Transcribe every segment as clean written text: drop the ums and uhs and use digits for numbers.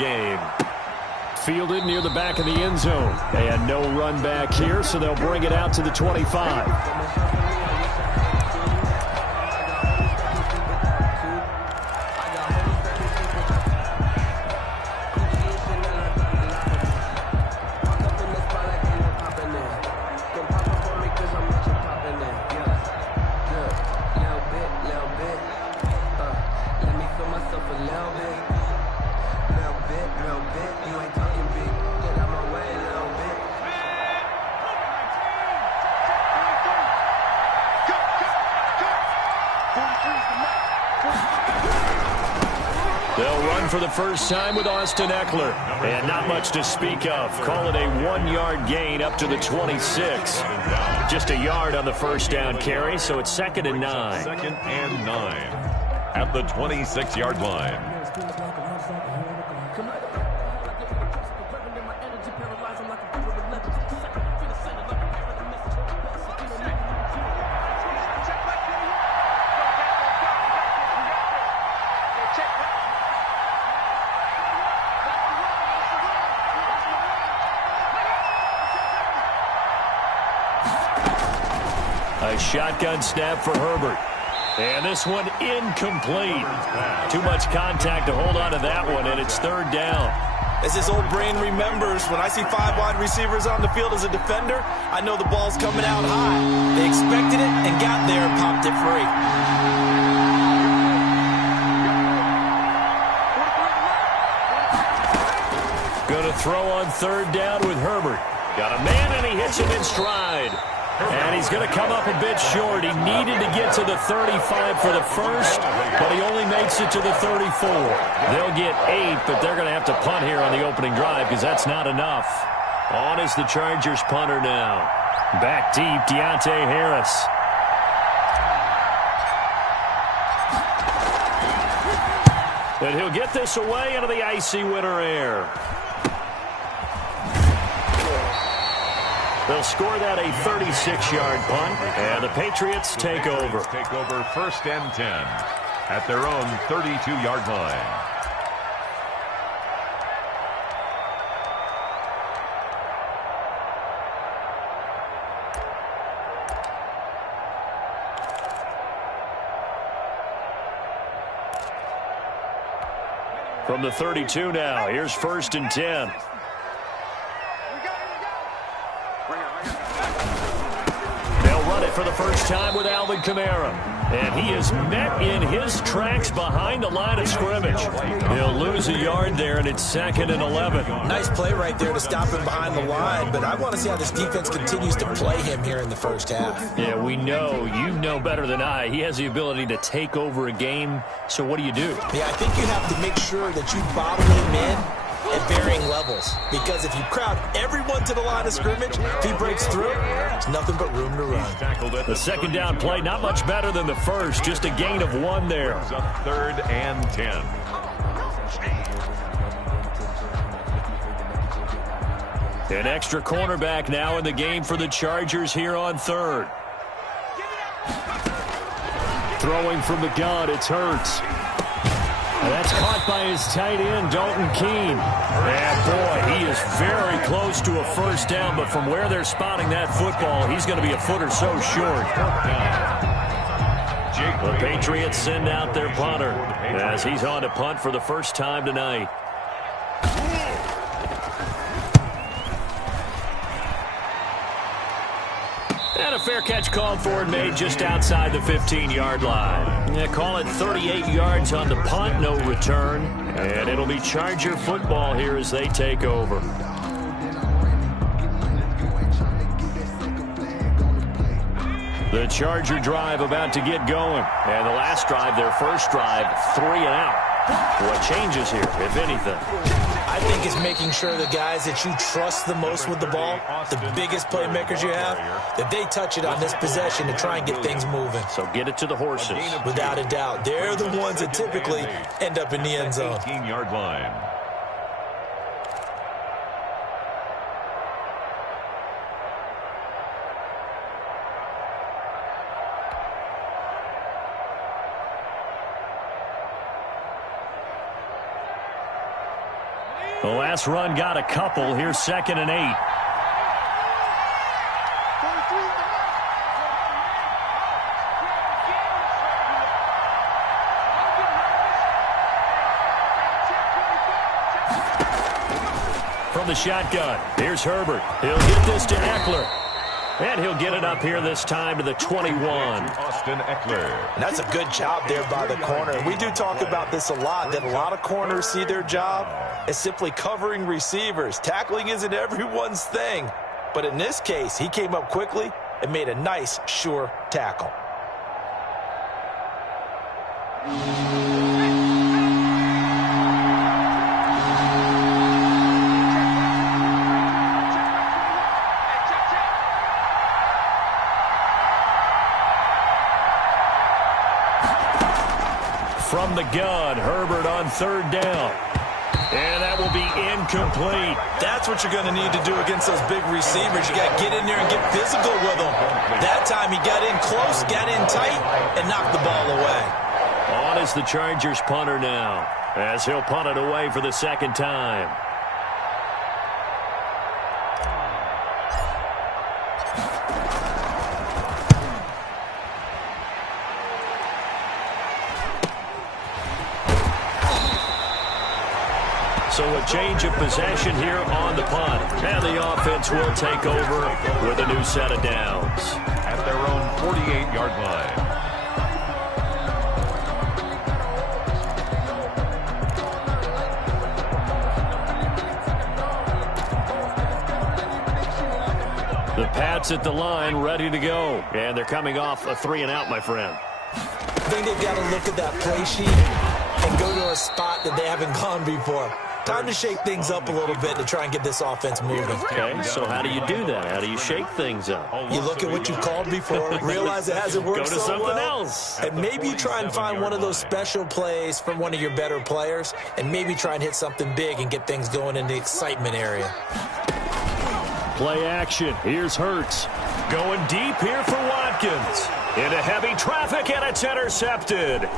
game. Fielded near the back of the end zone. And no run back here, so they'll bring it out to the 25. They'll run for the first time with Austin Eckler. And not much to speak of. Call it a 1-yard gain up to the 26. Just a yard on the first down carry, so it's 2nd and 9. 2nd and 9 at the 26-yard line. A shotgun snap for Herbert. And this one incomplete. Too much contact to hold on to that one, and it's 3rd down. As his old brain remembers, when I see 5 wide receivers on the field as a defender, I know the ball's coming out high. They expected it and got there and popped it free. Going to throw on 3rd down with Herbert. Got a man, and he hits him in stride. And he's going to come up a bit short. He needed to get to the 35 for the first, but he only makes it to the 34. They'll get 8, but they're going to have to punt here on the opening drive because that's not enough. On is the Chargers punter now. Back deep, Deontay Harris. And he'll get this away into the icy winter air. They'll score that a 36-yard punt, and the Patriots take over. Take over 1st and 10 at their own 32-yard line. From the 32 now, here's 1st and 10. For the first time with Alvin Kamara. And he is met in his tracks behind the line of scrimmage. He'll lose a yard there, and it's 2nd and 11. Nice play right there to stop him behind the line, but I want to see how this defense continues to play him here in the first half. Yeah, we know. You know better than I. He has the ability to take over a game, so what do you do? Yeah, I think you have to make sure that you bottle him in at varying levels, because if you crowd everyone to the line of scrimmage, if he breaks through, there's nothing but room to run. The 2nd down play, not much better than the first, just a gain of 1 there. 3rd and 10. An extra cornerback now in the game for the Chargers here on 3rd. Throwing from the gun, it's Hurts. And that's caught by his tight end, Dalton Keene. And boy, he is very close to a first down, but from where they're spotting that football, he's going to be a foot or so short. The Patriots send out their punter as he's on to punt for the first time tonight. And a fair catch called for and made just outside the 15-yard line. Yeah, call it 38 yards on the punt, no return. And it'll be Charger football here as they take over. The Charger drive about to get going. And the last drive, their first drive, 3 and out. What changes here, if anything? I think it's making sure the guys that you trust the most with the ball, the biggest playmakers you have, that they touch it on this possession to try and get things moving. So get it to the horses. Without a doubt. They're the ones that typically end up in the end zone. 18-yard line. The last run got a couple. Here's 2nd and 8. From the shotgun, here's Herbert. He'll get this to Eckler. And he'll get it up here this time to the 21. Austin Eckler. And that's a good job there by the corner. We do talk about this a lot, that a lot of corners see their job as simply covering receivers. Tackling isn't everyone's thing. But in this case, he came up quickly and made a nice, sure tackle. From the gun, Herbert on 3rd down. And that will be incomplete. That's what you're going to need to do against those big receivers. You got to get in there and get physical with them. That time he got in close, got in tight, and knocked the ball away. On is the Chargers punter now, as he'll punt it away for the 2nd time. So a change of possession here on the punt. And the offense will take over with a new set of downs. At their own 48-yard line. The Pats at the line, ready to go. And they're coming off a 3-and-out, my friend. I think they've got to look at that play sheet and go to a spot that they haven't gone before. Time to shake things up a little bit to try and get this offense moving. Okay, so how do you do that? How do you shake things up? You look at what you called before, realize it hasn't worked Go to so something well, else. and maybe you try and find one of those special plays from one of your better players, and maybe try and hit something big and get things going in the excitement area. Play action. Here's Hurts. Going deep here for Watkins. Into heavy traffic, and it's intercepted.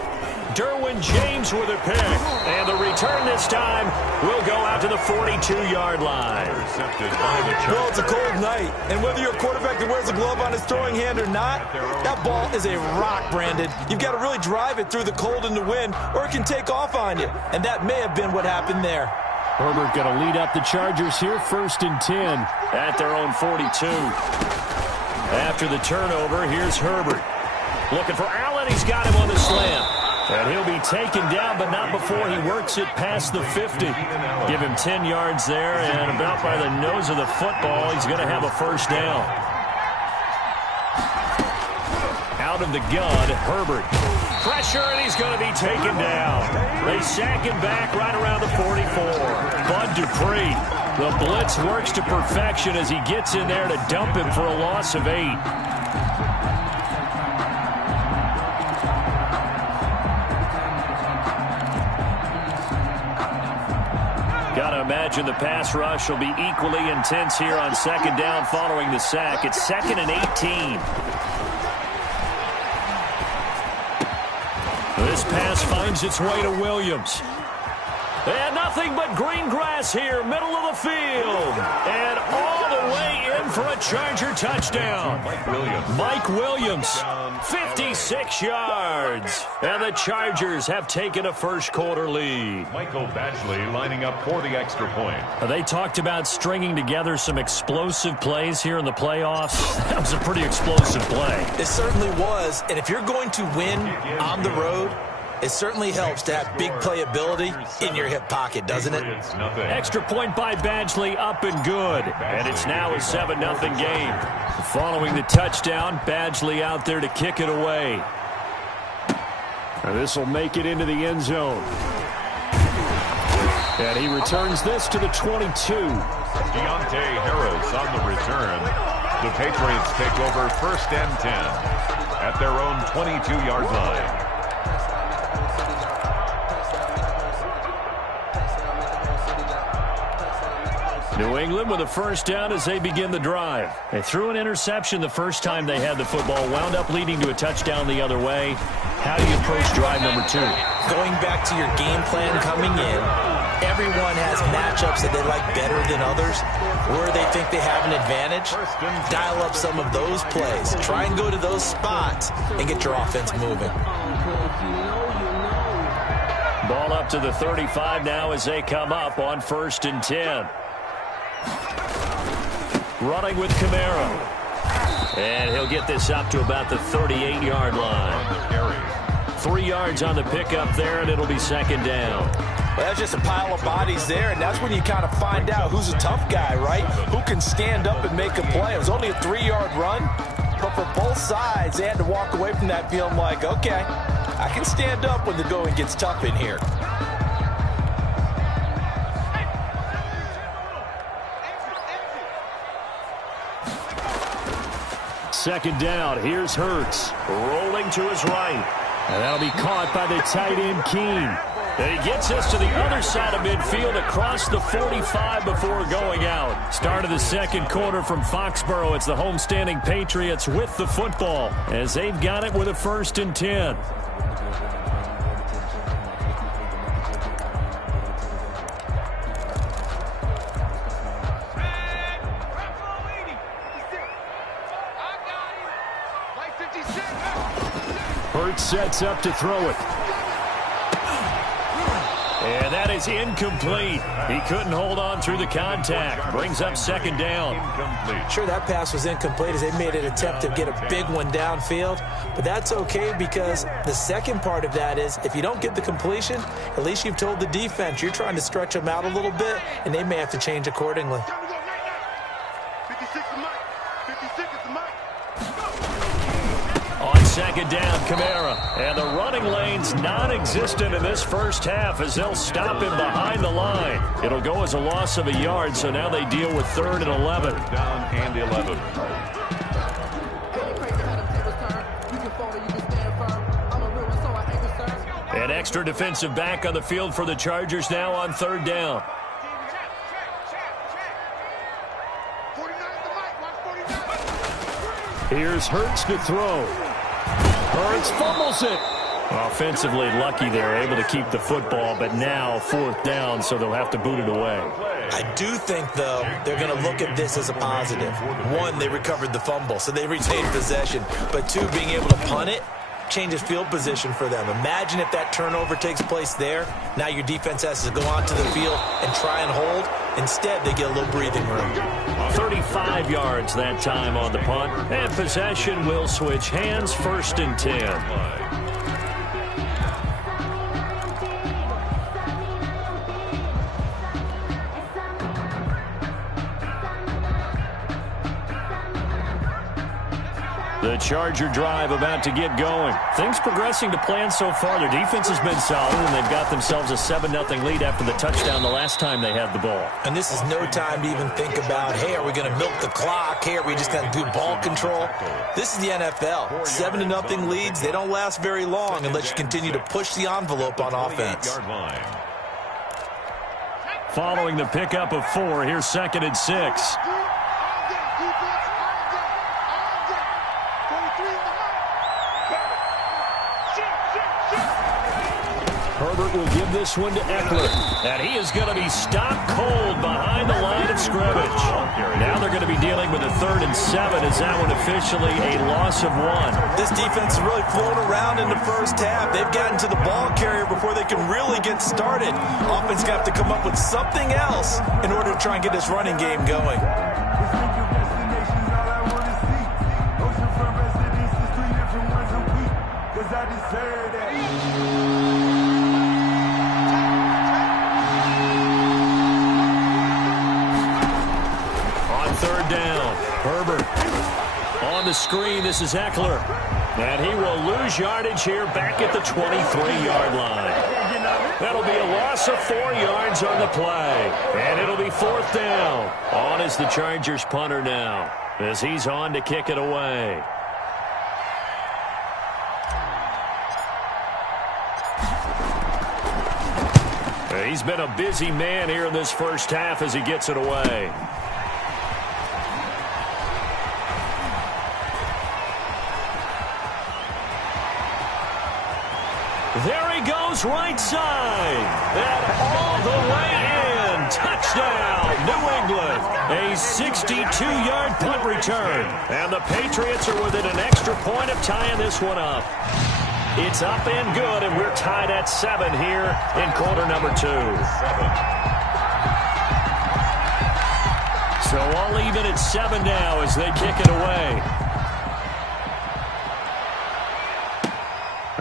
Derwin James with a pick. And the return this time will go out to the 42-yard line. Well, it's a cold night, and whether you're a quarterback that wears a glove on his throwing hand or not, that ball is a rock, Brandon. You've got to really drive it through the cold and the wind, or it can take off on you. And that may have been what happened there. Herbert going to lead up the Chargers here, 1st and 10 at their own 42. After the turnover, here's Herbert. Looking for Allen. He's got him on the slam. And he'll be taken down, but not before he works it past the 50. Give him 10 yards there, and about by the nose of the football, he's going to have a 1st down. Out of the gun, Herbert. Pressure, and he's going to be taken down. They sack him back right around the 44. Bud Dupree. The blitz works to perfection as he gets in there to dump him for a loss of 8. Got to imagine the pass rush will be equally intense here on 2nd down following the sack. It's 2nd and 18. This pass finds its way to Williams. And nothing but green grass here, middle of the field. And all the way in for a Charger touchdown. Mike Williams, 56 yards. And the Chargers have taken a first-quarter lead. Michael Badgley lining up for the extra point. They talked about stringing together some explosive plays here in the playoffs. That was a pretty explosive play. It certainly was, and if you're going to win on the road, it certainly helps to have big playability in your hip pocket, doesn't it? Extra point by Badgley, up and good. And it's now a 7-0 game. Following the touchdown, Badgley out there to kick it away. This will make it into the end zone. And he returns this to the 22. Deontay Harris on the return. The Patriots take over 1st and 10 at their own 22-yard line. New England with a 1st down as they begin the drive. They threw an interception the first time they had the football, wound up leading to a touchdown the other way. How do you approach drive number 2? Going back to your game plan coming in, Everyone has matchups that they like better than others, where they think they have an advantage. Dial up some of those plays. Try and go to those spots and get your offense moving. Ball up to the 35 now as they come up on 1st and 10. Running with Camaro. And he'll get this up to about the 38-yard line. 3 yards on the pickup there, and it'll be 2nd down. Well, that's just a pile of bodies there, and that's when you kind of find out who's a tough guy, right? Who can stand up and make a play. It was only a 3-yard run, but for both sides, they had to walk away from that feeling like, okay, I can stand up when the going gets tough in here. Second down. Here's Hurts rolling to his right. And that'll be caught by the tight end, Keene. And he gets us to the other side of midfield across the 45 before going out. Start of the second quarter from Foxborough. It's the homestanding Patriots with the football as they've got it with a 1st and 10. Hurts sets up to throw it. And that is incomplete. He couldn't hold on through the contact. Brings up 2nd down. Sure, that pass was incomplete as they made an attempt to get a big one downfield. But that's okay because the second part of that is if you don't get the completion, at least you've told the defense you're trying to stretch them out a little bit, and they may have to change accordingly. 56 is Mike. 56 is Mike. On 2nd down, Camara. And the running lane's non-existent in this first half as they'll stop him behind the line. It'll go as a loss of a yard, so now they deal with 3rd and 11. Down and 11. An extra defensive back on the field for the Chargers now on 3rd down. Here's Hurts to throw. Hurts fumbles it. Offensively lucky they're able to keep the football, but now 4th down, so they'll have to boot it away. I do think, though, they're going to look at this as a positive. 1, they recovered the fumble, so they retained possession. But 2, being able to punt it changes field position for them. Imagine if that turnover takes place there. Now your defense has to go onto the field and try and hold. Instead, they get a little breathing room. 35 yards that time on the punt. And possession will switch hands, 1st and 10. The Charger drive about to get going. Things progressing to plan so far. Their defense has been solid, and they've got themselves a 7-0 lead after the touchdown the last time they had the ball. And this is no time to even think about, hey, are we going to milk the clock? Hey, are we just going to do ball control? This is the NFL. 7-0 leads, they don't last very long unless you continue to push the envelope on offense. Following the pickup of 4, here's 2nd and 6. Herbert will give this one to Eckler. And he is going to be stopped cold behind the line of scrimmage. Now they're going to be dealing with a 3rd and 7. Is that one officially a loss of 1? This defense is really flown around in the first half. They've gotten to the ball carrier before they can really get started. Offense got to come up with something else in order to try and get this running game going. Herbert on the screen. This is Eckler. And he will lose yardage here back at the 23-yard line. That'll be a loss of 4 yards on the play. And it'll be 4th down. On is the Chargers punter now as he's on to kick it away. He's been a busy man here in this first half as he gets it away. There he goes goes right side. And all the way in. Touchdown, New England. A 62-yard punt return. And the Patriots are within an extra point of tying this one up. It's up and good, and we're tied at 7 here in quarter number 2. So all even at 7 now as they kick it away.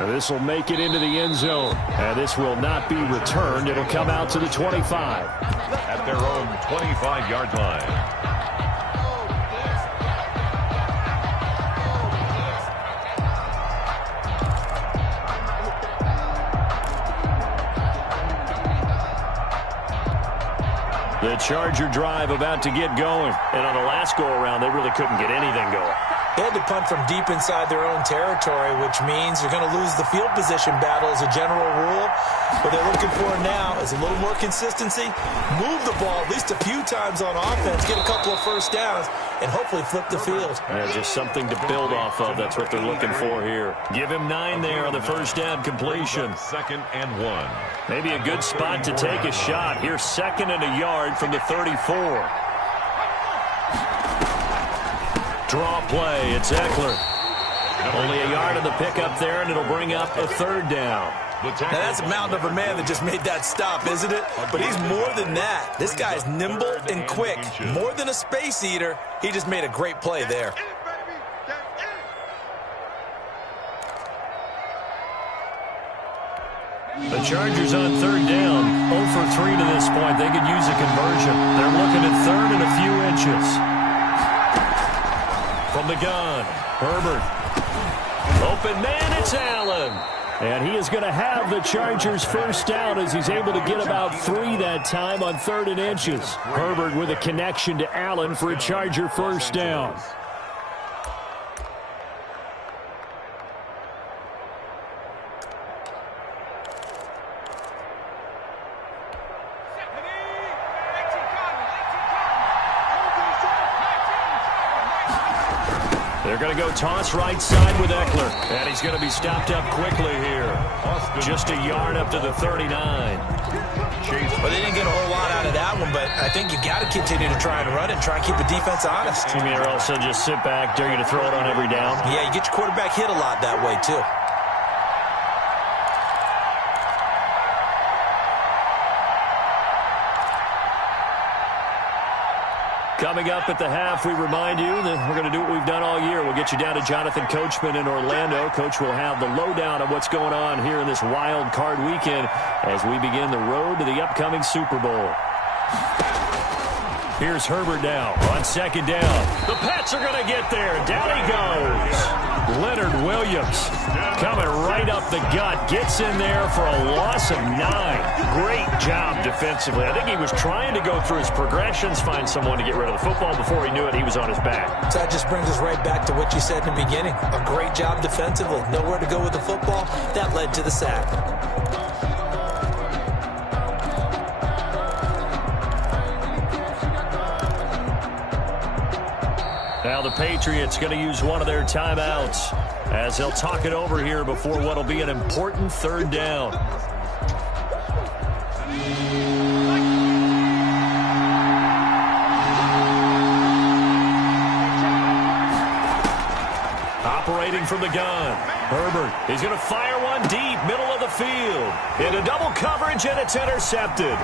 This will make it into the end zone. And this will not be returned. It'll come out to the 25. At their own 25-yard line. The Charger drive about to get going. And on the last go-around, they really couldn't get anything going. They had to punt from deep inside their own territory, which means you're going to lose the field position battle as a general rule. What they're looking for now is a little more consistency, move the ball at least a few times on offense, get a couple of first downs, and hopefully flip the field. Yeah, just something to build off of. That's what they're looking for here. Give him 9 there on the first down completion. 2nd and 1. Maybe a good spot to take a shot. Here's 2nd and a yard from the 34. Draw play. It's Eckler. Only a yard on the pickup there, and it'll bring up a 3rd down. Now, that's a mountain of a man that just made that stop, isn't it? But he's more than that. This guy's nimble and quick. More than a space eater, he just made a great play there. The Chargers on 3rd down. 0 for 3 to this point. They could use a conversion. They're looking at 3rd and a few inches. From the gun, Herbert. Open man, it's Allen. And he is going to have the Chargers first down as he's able to get about 3 that time on 3rd and inches. Herbert with a connection to Allen for a Charger first down. They're going to go toss right side with Eckler. And he's going to be stopped up quickly here. Just a yard up to the 39. Well, they didn't get a whole lot out of that one, but I think you got to continue to try and run it, try and keep the defense honest. You mean, or also just sit back, dare you to throw it on every down? Yeah, you get your quarterback hit a lot that way, too. Coming up at the half, we remind you that we're going to do what we've done all year. We'll get you down to Jonathan Coachman in Orlando. Coach will have the lowdown of what's going on here in this wild card weekend as we begin the road to the upcoming Super Bowl. Here's Herbert now on 2nd down. The Pats are going to get there. Down he goes. Leonard Williams coming right up the gut. Gets in there for a loss of 9. Great job defensively. I think he was trying to go through his progressions, find someone to get rid of the football. Before he knew it, he was on his back. So that just brings us right back to what you said in the beginning. A great job defensively. Nowhere to go with the football. That led to the sack. Now the Patriots going to use one of their timeouts as they'll talk it over here before what will be an important 3rd down. Operating from the gun, Herbert. He's going to fire one deep, middle of the field. Into double coverage, and it's intercepted.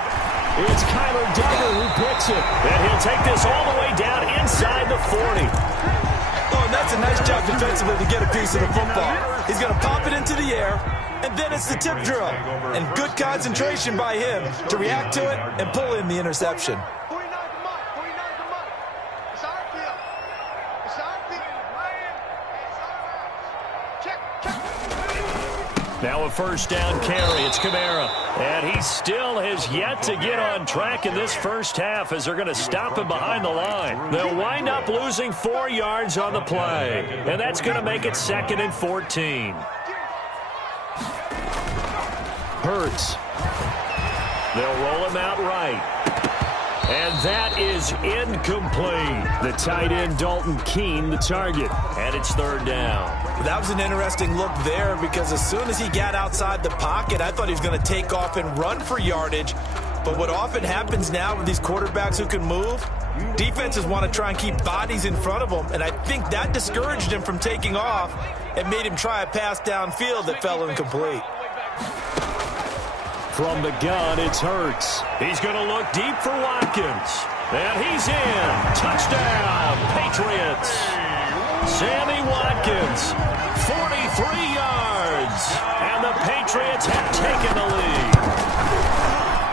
It's Kyler Duggar who picks it. And he'll take this all the way down inside the 40. Oh, and that's a nice job defensively to get a piece of the football. He's going to pop it into the air, and then it's the tip drill. And good concentration by him to react to it and pull in the interception. Now a first down carry. It's Kamara. And he still has yet to get on track in this first half as they're going to stop him behind the line. They'll wind up losing 4 yards on the play. And that's going to make it 2nd and 14. Hurts. They'll roll him out right. And that is incomplete. The tight end, Dalton Keene, the target. And it's third down. That was an interesting look there because as soon as he got outside the pocket, I thought he was going to take off and run for yardage. But what often happens now with these quarterbacks who can move, defenses want to try and keep bodies in front of them. And I think that discouraged him from taking off and made him try a pass downfield that fell incomplete. From the gun, it's Hurts. He's going to look deep for Watkins. And he's in. Touchdown, Patriots. Sammy Watkins, 43 yards. And the Patriots have taken the lead.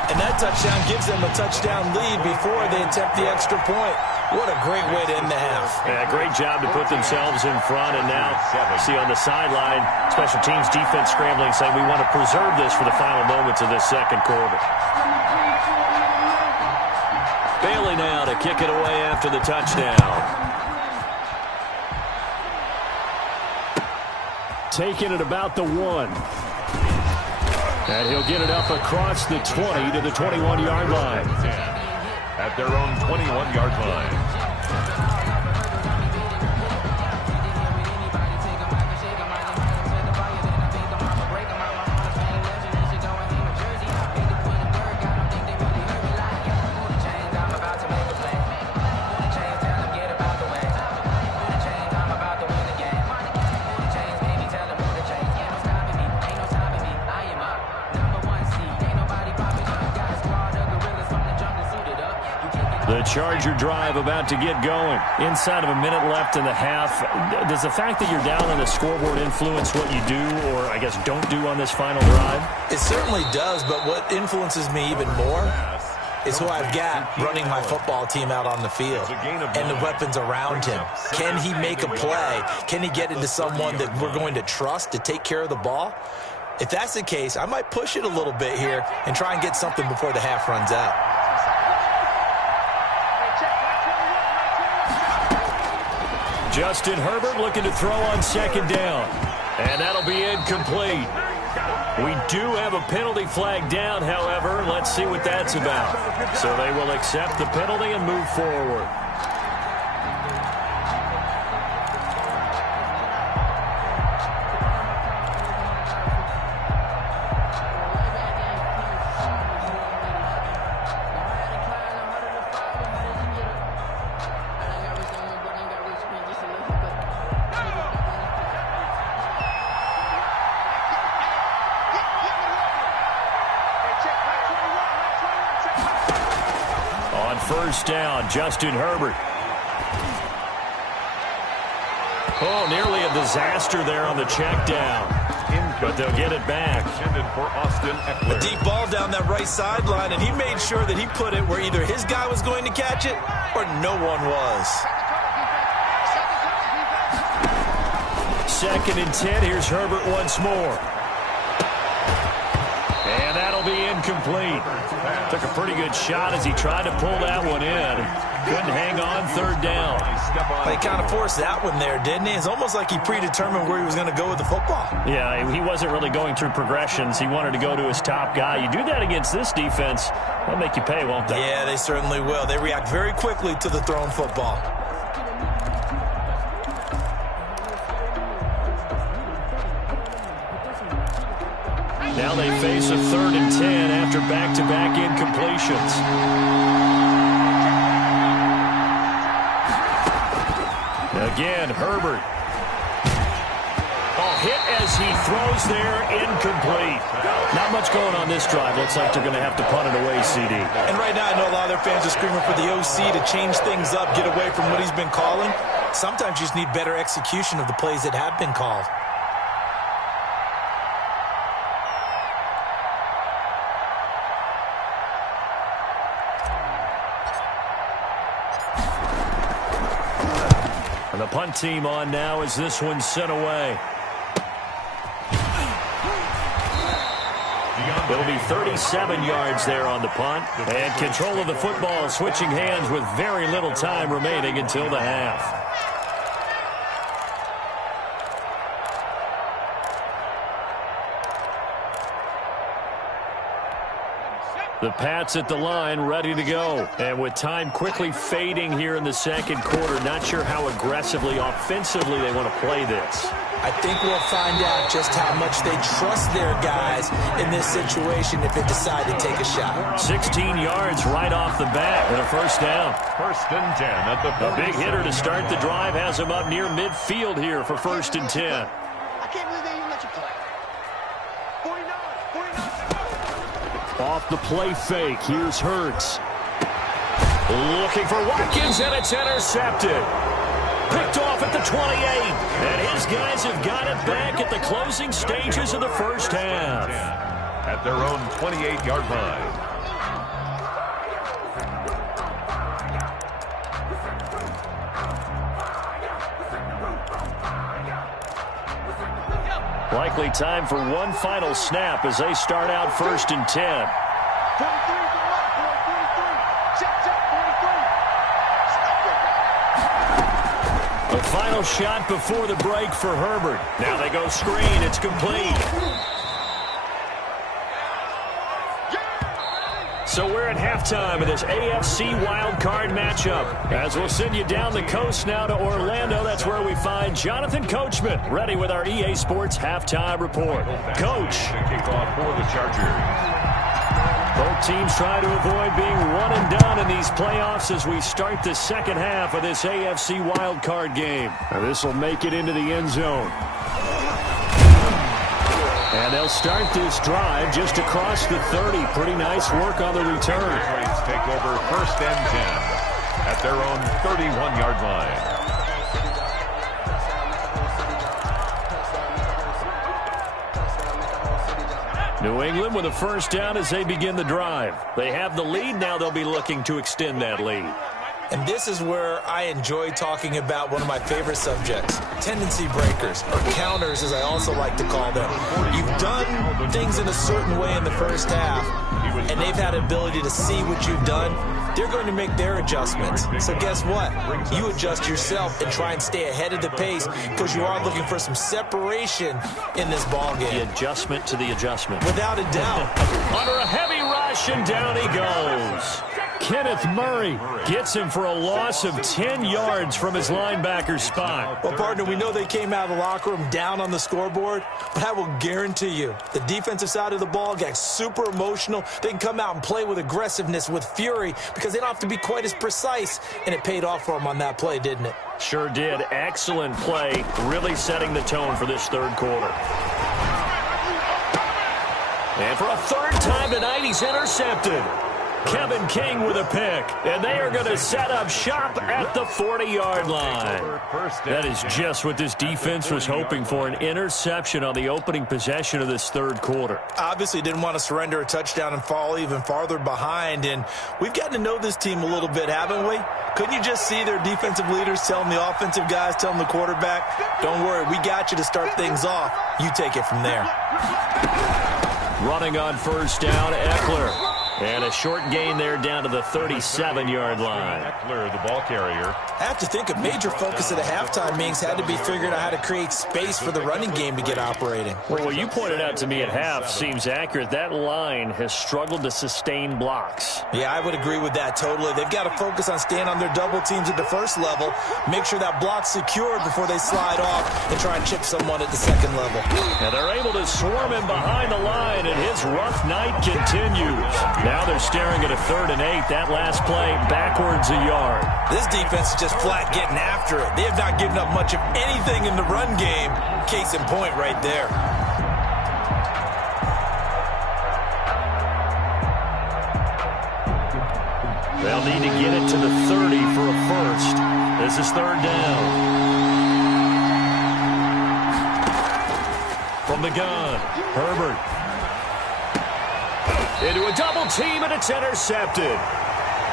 And that touchdown gives them a touchdown lead before they attempt the extra point. What a great way to end the half. Yeah, great job to put themselves in front. And now, see on the sideline, special teams defense scrambling, saying we want to preserve this for the final moments of this second quarter. Bailey now to kick it away after the touchdown. Taking it about the 1. And he'll get it up across the 20 to the 21-yard line. At their own 21-yard line. The Charger drive about to get going. Inside of a minute left in the half. Does the fact that you're down on the scoreboard influence what you do or, I guess, don't do on this final drive? It certainly does, but what influences me even more is who I've got running my football team out on the field and the weapons around him. Can he make a play? Can he get into someone that we're going to trust to take care of the ball? If that's the case, I might push it a little bit here and try and get something before the half runs out. Justin Herbert looking to throw on second down. And that'll be incomplete. We do have a penalty flag down, however. Let's see what that's about. So they will accept the penalty and move forward. First down, Justin Herbert. Oh, nearly a disaster there on the check down. But they'll get it back. A deep ball down that right sideline, and he made sure that he put it where either his guy was going to catch it or no one was. 2nd and 10. Here's Herbert once more. And that'll be incomplete. Took a pretty good shot as he tried to pull that one in. Couldn't hang on, third down. Well, he kind of forced that one there, didn't he? It's almost like he predetermined where he was going to go with the football. Yeah, he wasn't really going through progressions. He wanted to go to his top guy. You do that against this defense, they'll make you pay, won't they? Yeah, they certainly will. They react very quickly to the thrown football. Now they face a 3rd and 10 after back-to-back incompletions. Again, Herbert. Oh, hit as he throws there, incomplete. Not much going on this drive. Looks like they're going to have to punt it away, CD. And right now I know a lot of their fans are screaming for the OC to change things up, get away from what he's been calling. Sometimes you just need better execution of the plays that have been called. And the punt team on now as this one's sent away. It'll be 37 yards there on the punt. And control of the football switching hands with very little time remaining until the half. The Pats at the line, ready to go. And with time quickly fading here in the second quarter, not sure how aggressively, offensively they want to play this. I think we'll find out just how much they trust their guys in this situation if they decide to take a shot. 16 yards right off the bat and a first down. First and 10 at the 47. A big hitter to start the drive has him up near midfield here for first and 10. I can't believe they even let you play. 49. Off the play fake, here's Hurts. Looking for Watkins, and it's intercepted. Picked off at the 28. And his guys have got it back at the closing stages of the first half. At their own 28-yard line. Likely time for one final snap as they start out first and 10. 43 from Mark, 43. Check, 43. A final shot before the break for Herbert. Now they go screen. It's complete. So we're at halftime of this AFC wildcard matchup. As we'll send you down the coast now to Orlando, that's where we find Jonathan Coachman, ready with our EA Sports halftime report. Coach. Kickoff for the Chargers. Both teams try to avoid being one and done in these playoffs as we start the second half of this AFC wildcard game. Now this will make it into the end zone. And they'll start this drive just across the 30. Pretty nice work on the return. Patriots take over first and 10 at their own 31-yard line. New England with a first down as they begin the drive. They have the lead. Now they'll be looking to extend that lead. And this is where I enjoy talking about one of my favorite subjects, tendency breakers, or counters as I also like to call them. You've done things in a certain way in the first half, and they've had ability to see what you've done. They're going to make their adjustments. So guess what? You adjust yourself and try and stay ahead of the pace because you are looking for some separation in this ballgame. The adjustment to the adjustment. Without a doubt. Under a heavy rush, and down he goes. Kenneth Murray gets him for a loss of 10 yards from his linebacker spot. Well, partner, we know they came out of the locker room down on the scoreboard, but I will guarantee you the defensive side of the ball got super emotional. They can come out and play with aggressiveness, with fury, because they don't have to be quite as precise, and it paid off for them on that play, didn't it? Sure did. Excellent play, really setting the tone for this third quarter. And for a third time tonight, he's intercepted. Kevin King with a pick, and they are going to set up shop at the 40-yard line. That is just what this defense was hoping for, an interception on the opening possession of this third quarter. Obviously didn't want to surrender a touchdown and fall even farther behind, and we've gotten to know this team a little bit, haven't we? Couldn't you just see their defensive leaders telling the offensive guys, telling the quarterback, don't worry, we got you to start things off. You take it from there. Running on first down, Eckler. And a short gain there down to the 37-yard line. Jok3rr, the ball carrier. I have to think a major focus of the halftime meetings had to be figuring out how to create space for the running game to get operating. Well, what you pointed out to me at half seems accurate. That line has struggled to sustain blocks. Yeah, I would agree with that totally. They've got to focus on staying on their double teams at the first level, make sure that block's secured before they slide off and try and chip someone at the second level. And they're able to swarm him behind the line, and his rough night continues. Now they're staring at a 3rd and 8. That last play backwards a yard. This defense is just flat getting after it. They have not given up much of anything in the run game. Case in point right there. They'll need to get it to the 30 for a first. This is 3rd down. From the gun, Herbert. Into a double team, and it's intercepted.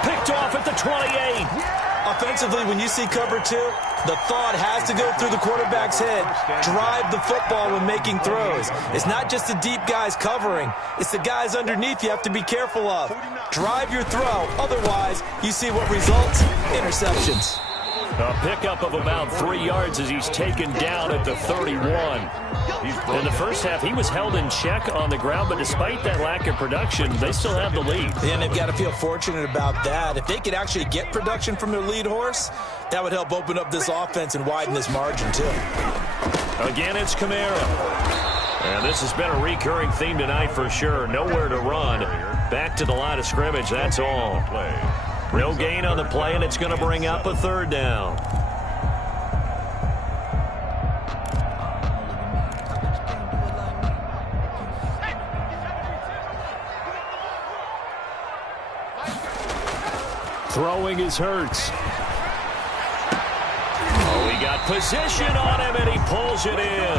Picked off at the 28. Offensively, when you see cover 2, the thought has to go through the quarterback's head. Drive the football when making throws. It's not just the deep guys covering. It's the guys underneath you have to be careful of. Drive your throw. Otherwise, you see what results? Interceptions. A pickup of about 3 yards as he's taken down at the 31. In the first half, he was held in check on the ground, but despite that lack of production, they still have the lead. And they've got to feel fortunate about that. If they could actually get production from their lead horse, that would help open up this offense and widen this margin, too. Again, it's Kamara. And this has been a recurring theme tonight for sure. Nowhere to run. Back to the line of scrimmage, that's all. No gain on the play, and it's going to bring up a third down. Throwing is Hurts. Oh, he got position on him, and he pulls it in.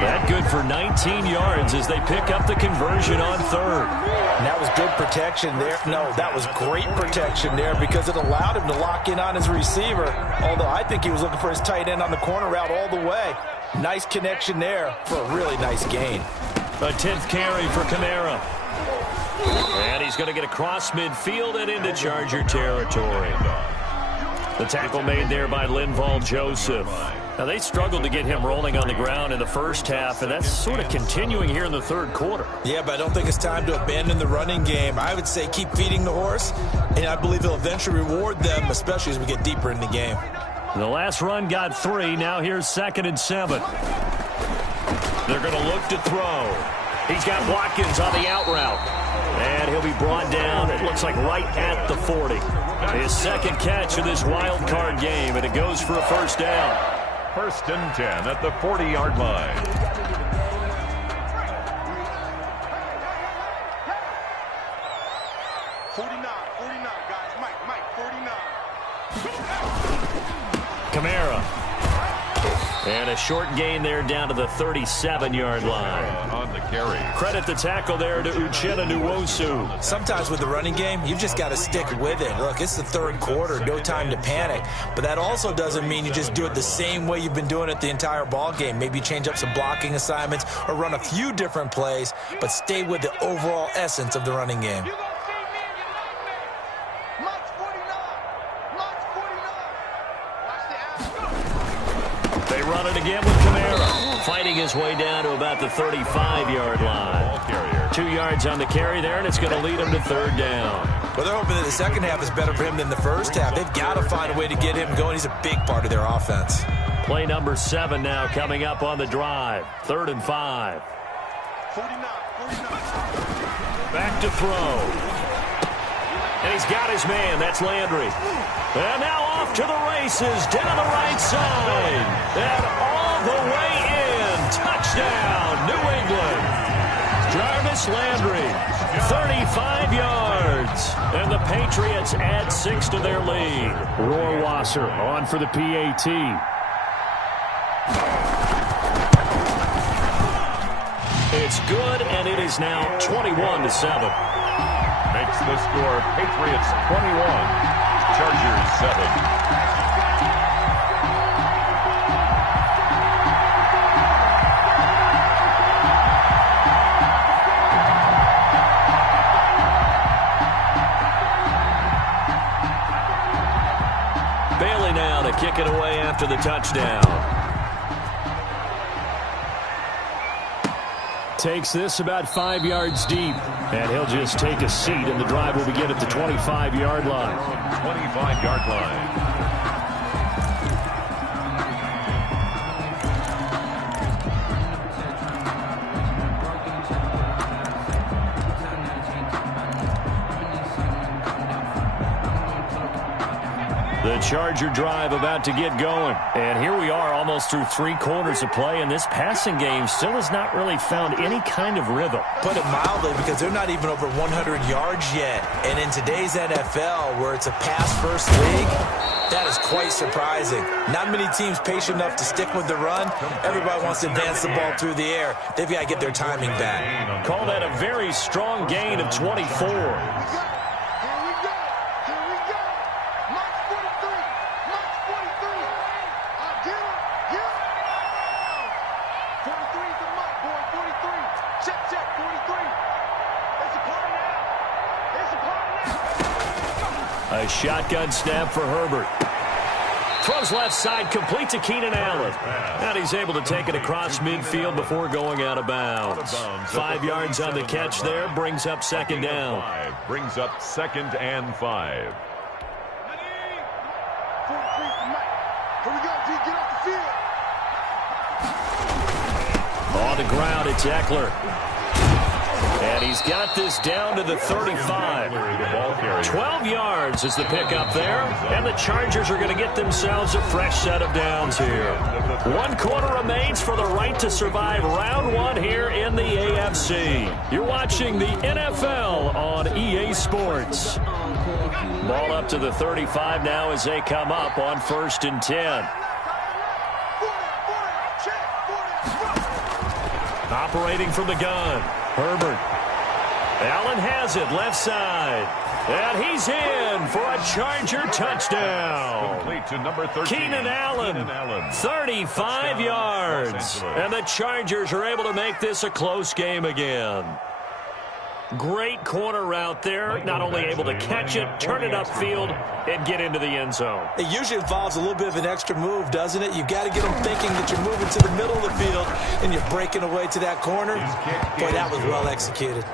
That good for 19 yards as they pick up the conversion on third. And that was good protection there. No, that was great protection there because it allowed him to lock in on his receiver, although I think he was looking for his tight end on the corner route all the way. Nice connection there for a really nice gain. A 10th carry for Kamara. And he's going to get across midfield and into Charger territory. The tackle made there by Linval Joseph. Now, they struggled to get him rolling on the ground in the first half, and that's sort of continuing here in the third quarter. Yeah, but I don't think it's time to abandon the running game. I would say keep feeding the horse, and I believe he'll eventually reward them, especially as we get deeper in the game. The last run got 3. Now here's 2nd and 7. They're going to look to throw. He's got Watkins on the out route. And he'll be brought down, it looks like right at the 40. His second catch of this wild card game, and it goes for a first down. 1st and 10 at the 40-yard line. Kamara. And a short gain there down to the 37-yard line. On the carry. Credit the tackle there to Uchenna Nwosu. Sometimes with the running game, you've just got to stick with it. Look, it's the third quarter, no time to panic. But that also doesn't mean you just do it the same way you've been doing it the entire ball game. Maybe change up some blocking assignments or run a few different plays, but stay with the overall essence of the running game. They run it again with Kamara, fighting his way down to about the 35-yard line. 2 yards on the carry there, and it's going to lead him to third down. Well, they're hoping that the second half is better for him than the first half. They've got to find a way to get him going. He's a big part of their offense. Play number 7 now coming up on the drive. 3rd and 5. 49. Back to throw. And he's got his man. That's Landry. And now off to the races down the right side. And all the way in. Touchdown, New England. Jarvis Landry, 35 yards. And the Patriots add 6 to their lead. Rohrwasser on for the PAT. It's good, and it is now 21-7. Makes the score Patriots 21, Chargers 7. Bailey now to kick it away after the touchdown. Takes this about 5 yards deep, and he'll just take a seat, and the drive will begin at the 25-yard line. 25-yard line. The Charger drive about to get going. And here we are almost through 3 quarters of play, and this passing game still has not really found any kind of rhythm. Put it mildly, because they're not even over 100 yards yet. And in today's NFL, where it's a pass-first league, that is quite surprising. Not many teams patient enough to stick with the run. Everybody wants to advance the ball through the air. They've got to get their timing back. Call that a very strong gain of 24. A shotgun snap for Herbert. Throws left side, complete to Keenan Allen. And he's able to take it across midfield before going out of bounds. 5 yards on the catch there, brings up second down. Brings up 2nd and 5. Here we go, G. Get off the field. On the ground, it's Jok3rr. And he's got this down to the 35. 12 yards is the pickup there. And the Chargers are going to get themselves a fresh set of downs here. 1 quarter remains for the right to survive round 1 here in the AFC. You're watching the NFL on EA Sports. Ball up to the 35 now as they come up on 1st and 10. Operating from the gun, Herbert. Allen has it, left side. And he's in for a Charger touchdown. Complete to number 13. Keenan Allen, 35 yards. And the Chargers are able to make this a close game again. Great corner route there. Not only able to catch it, turn it upfield, and get into the end zone. It usually involves a little bit of an extra move, doesn't it? You've got to get them thinking that you're moving to the middle of the field and you're breaking away to that corner. Boy, that was well executed.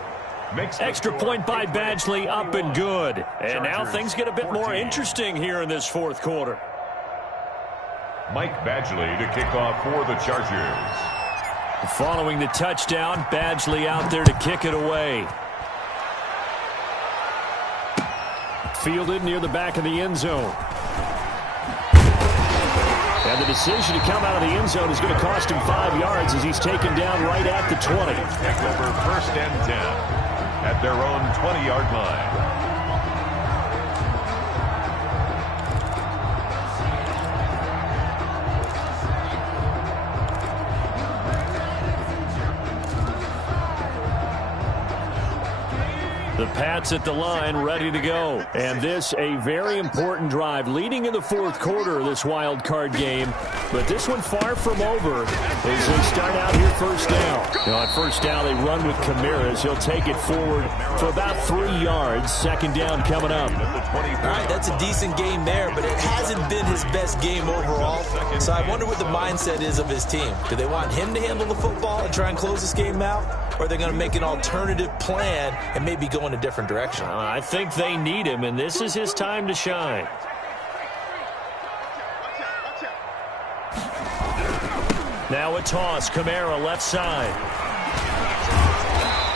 Extra point by Badgley, up and good. And now things get a bit more interesting here in this 4th quarter. Mike Badgley to kick off for the Chargers. Following the touchdown, Badgley out there to kick it away. Fielded near the back of the end zone. And the decision to come out of the end zone is going to cost him 5 yards as he's taken down right at the 20. Take over 1st and 10 at their own 20-yard line. The Pats at the line, ready to go. And this, a very important drive, leading in the 4th quarter of this wild card game. But this one far from over as they start out here 1st down. Now on 1st down, they run with Jok3rr as he'll take it forward for about 3 yards. 2nd down coming up. All right, that's a decent game there, but it hasn't been his best game overall. So I wonder what the mindset is of his team. Do they want him to handle the football and try and close this game out? Or are they going to make an alternative plan and maybe go in a different direction? I think they need him, and this is his time to shine. Now a toss, Jok3rr left side.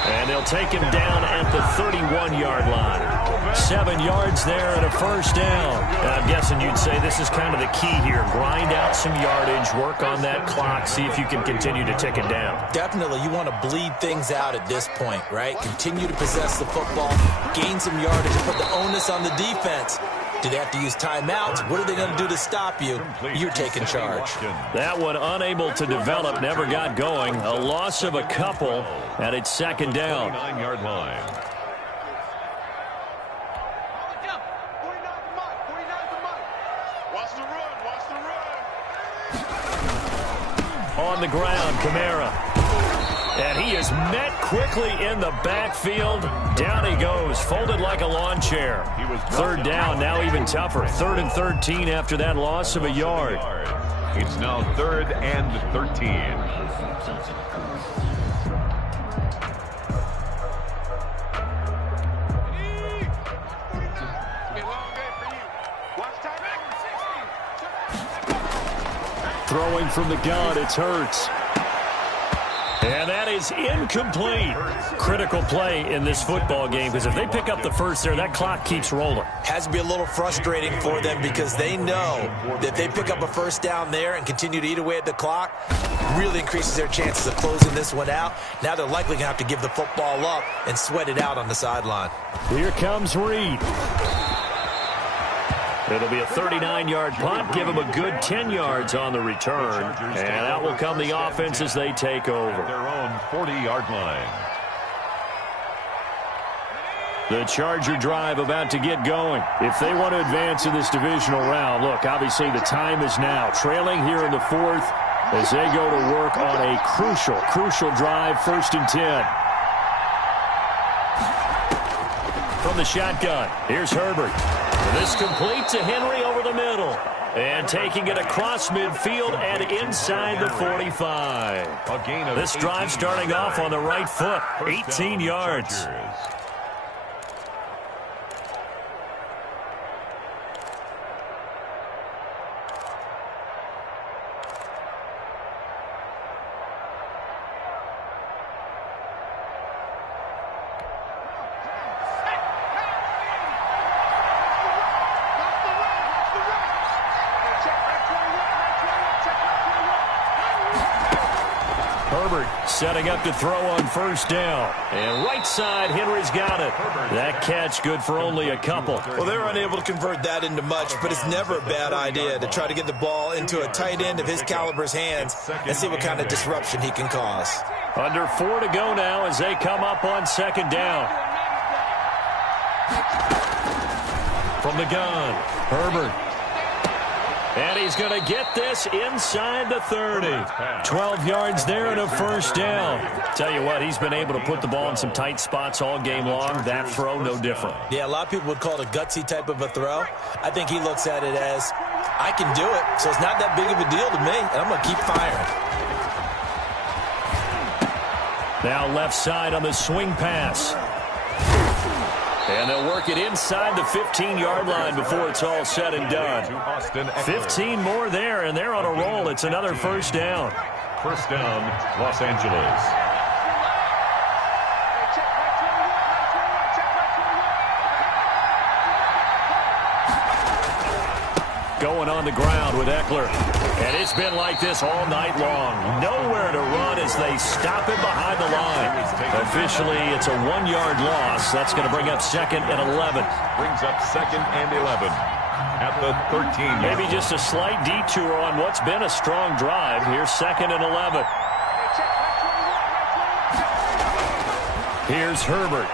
And they'll take him down at the 31-yard line. 7 yards there and a 1st down. And I'm guessing you'd say this is kind of the key here. Grind out some yardage, work on that clock, see if you can continue to tick it down. Definitely, you want to bleed things out at this point, right? Continue to possess the football, gain some yardage, and put the onus on the defense. Do they have to use timeouts? What are they going to do to stop you? You're taking charge. That one unable to develop, never got going. A loss of a couple, and it's 2nd down. 9-yard line. Watch the run, watch the run. On the ground, Jok3rr. And he is met quickly in the backfield. Down he goes, folded like a lawn chair. 3rd down, now even tougher. 3rd and 13 after that loss of a yard. It's now 3rd and 13. Throwing from the gun, it's Hurts. And that is incomplete. Critical play in this football game, because if they pick up the 1st there, that clock keeps rolling. Has to be a little frustrating for them because they know that if they pick up a 1st down there and continue to eat away at the clock, really increases their chances of closing this one out. Now they're likely going to have to give the football up and sweat it out on the sideline. Here comes Reed. It'll be a 39-yard punt, give him a good 10 yards on the return. And out will come the offense as they take over. Their own 40-yard line. The Charger drive about to get going. If they want to advance in this divisional round, look, obviously the time is now. Trailing here in the 4th as they go to work on a crucial drive, 1st and 10. From the shotgun, here's Herbert. This complete to Henry over the middle. And taking it across midfield and inside the 45. This drive starting off on the right foot. 18 yards. Herbert setting up to throw on first down. And right side, Henry's got it. That catch good for only a couple. Well, they were unable to convert that into much, but it's never a bad idea to try to get the ball into a tight end of his caliber's hands and see what kind of disruption he can cause. Under 4 to go now as they come up on second down. From the gun, Herbert. And he's going to get this inside the 30. 12 yards there and a first down. Tell you what, he's been able to put the ball in some tight spots all game long. That throw, no different. Yeah, a lot of people would call it a gutsy type of a throw. I think he looks at it as, I can do it, so it's not that big of a deal to me, and I'm going to keep firing. Now left side on the swing pass. And they'll work it inside the 15-yard line before it's all said and done. 15 more there, and they're on a roll. It's another first down. First down, Los Angeles. Going on the ground with Eckler. And it's been like this all night long. Nowhere to run as they stop it behind the line. Officially, it's a 1-yard loss. That's going to bring up second and 11. Brings up second and 11 at the 13. Maybe just a slight detour on what's been a strong drive. Here's second and 11. Here's Herbert.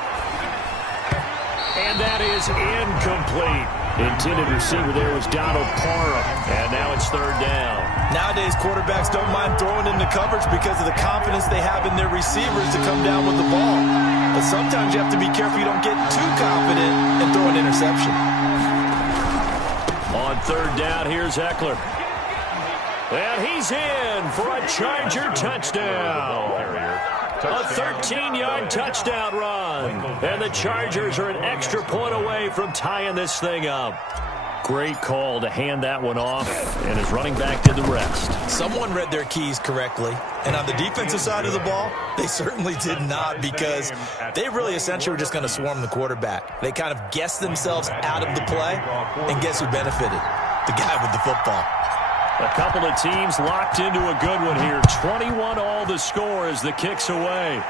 And that is incomplete. Intended receiver there was Jok3rr. And now it's third down. Nowadays, quarterbacks don't mind throwing into coverage because of the confidence they have in their receivers to come down with the ball. But sometimes you have to be careful you don't get too confident and throw an interception. On third down, here's Eckler. And he's in for a Charger touchdown. A 13-yard touchdown run. And the Chargers are an extra point away from tying this thing up. Great call to hand that one off, and his running back did the rest. Someone read their keys correctly, and on the defensive side of the ball, they certainly did not, because they really essentially were just going to swarm the quarterback. They kind of guessed themselves out of the play, and guess who benefited? The guy with the football. A couple of teams locked into a good one here. 21 all the score as the kick's away.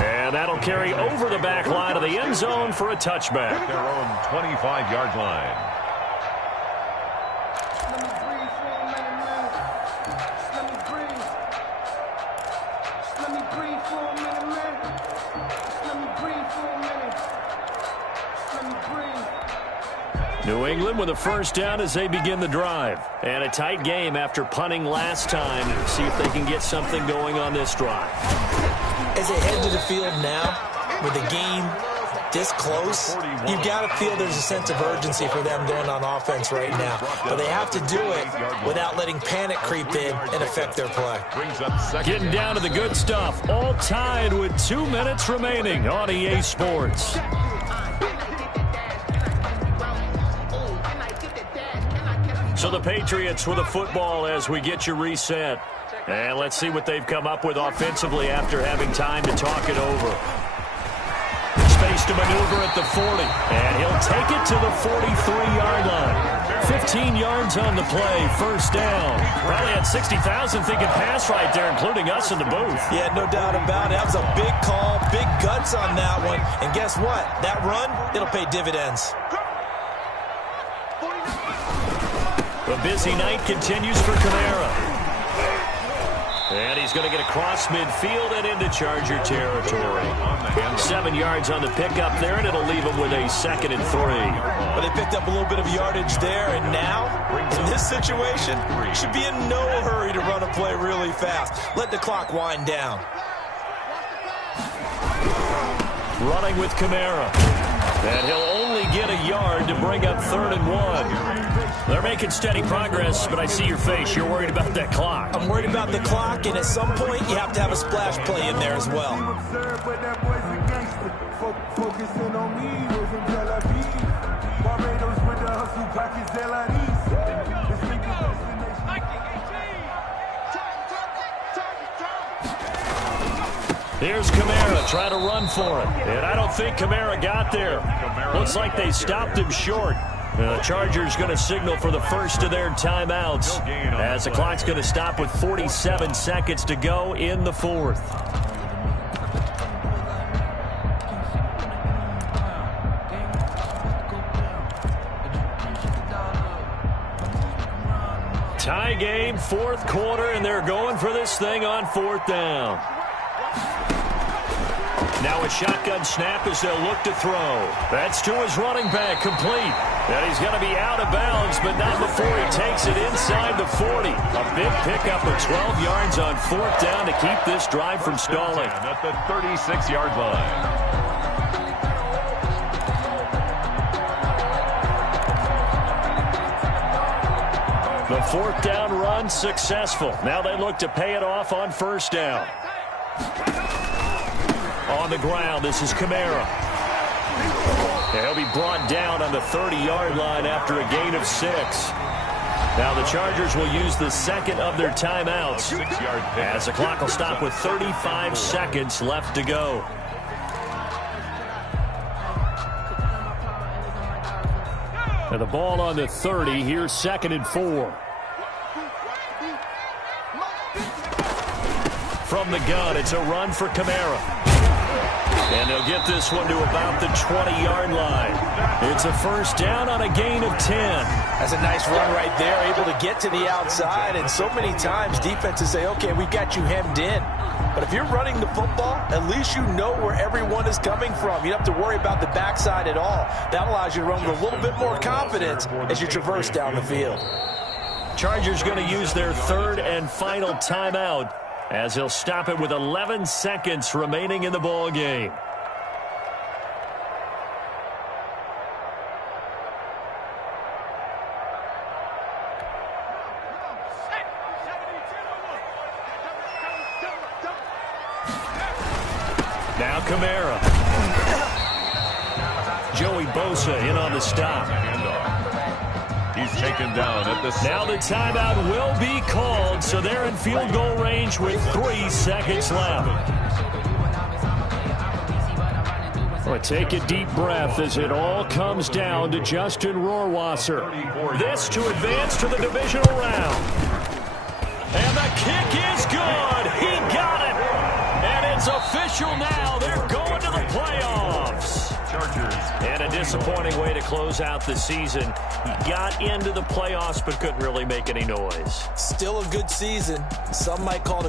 And that'll carry over the back line of the end zone for a touchback. At their own 25-yard line. New England with a first down as they begin the drive. And a tight game after punting last time. See if they can get something going on this drive. As they head to the field now, with the game this close, you've got to feel there's a sense of urgency for them going on offense right now. But they have to do it without letting panic creep in and affect their play. Getting down to the good stuff. All tied with 2 minutes remaining on EA Sports. So the Patriots with a football as we get you reset. And let's see what they've come up with offensively after having time to talk it over. Space to maneuver at the 40. And he'll take it to the 43-yard line. 15 yards on the play, first down. Probably had 60,000 thinking pass right there, including us in the booth. Yeah, no doubt about it. That was a big call, big guts on that one. And guess what? That run, it'll pay dividends. The busy night continues for 3rr. And he's going to get across midfield and into Charger territory. 7 yards on the pickup there, and it'll leave him with a 2nd and 3. But they picked up a little bit of yardage there, and now, in this situation, should be in no hurry to run a play really fast. Let the clock wind down. Running with 3rr. And he'll only yard to bring up 3rd and 1. They're making steady progress, but I see your face. You're worried about that clock. I'm worried about the clock, and at some point, you have to have a splash play in there as well. Focusing on me, losing Tel Aviv. Barbados with the hustle pockets, Here's Kamara trying to run for it. And I don't think Kamara got there. Looks like they stopped him short. The Chargers going to signal for the first of their timeouts as the clock's going to stop with 47 seconds to go in the 4th. Tie game, 4th quarter, and they're going for this thing on 4th down. Now a shotgun snap as they'll look to throw. That's to his running back, complete. And he's going to be out of bounds, but not before he takes it inside the 40. A big pickup of 12 yards on 4th down to keep this drive from stalling. At the 36-yard line. The 4th down run successful. Now they look to pay it off on 1st down. On the ground, this is Kamara. He'll be brought down on the 30-yard line after a gain of 6. Now the Chargers will use the second of their timeouts as the clock will stop with 35 seconds left to go. And the ball on the 30. Here's 2nd and 4. From the gun, it's a run for Kamara. And they'll get this one to about the 20-yard line. It's a 1st down on a gain of 10. That's a nice run right there, able to get to the outside. And so many times defenses say, okay, we got you hemmed in. But if you're running the football, at least you know where everyone is coming from. You don't have to worry about the backside at all. That allows you to run with a little bit more confidence as you traverse down the field. Chargers going to use their 3rd and final timeout as he'll stop it with 11 seconds remaining in the ball game. Now Kamara. Joey Bosa in on the stop. He's taken down at the... Now the timeout will be called, so they're in field goal range with 3 seconds left. Well, take a deep breath as it all comes down to Jok3rr. This to advance to the divisional round. And the kick is good. He got it. And it's official now. They're going to the playoffs. Chargers. And a disappointing way to close out the season. He got into the playoffs but couldn't really make any noise. Still a good season. Some might call it a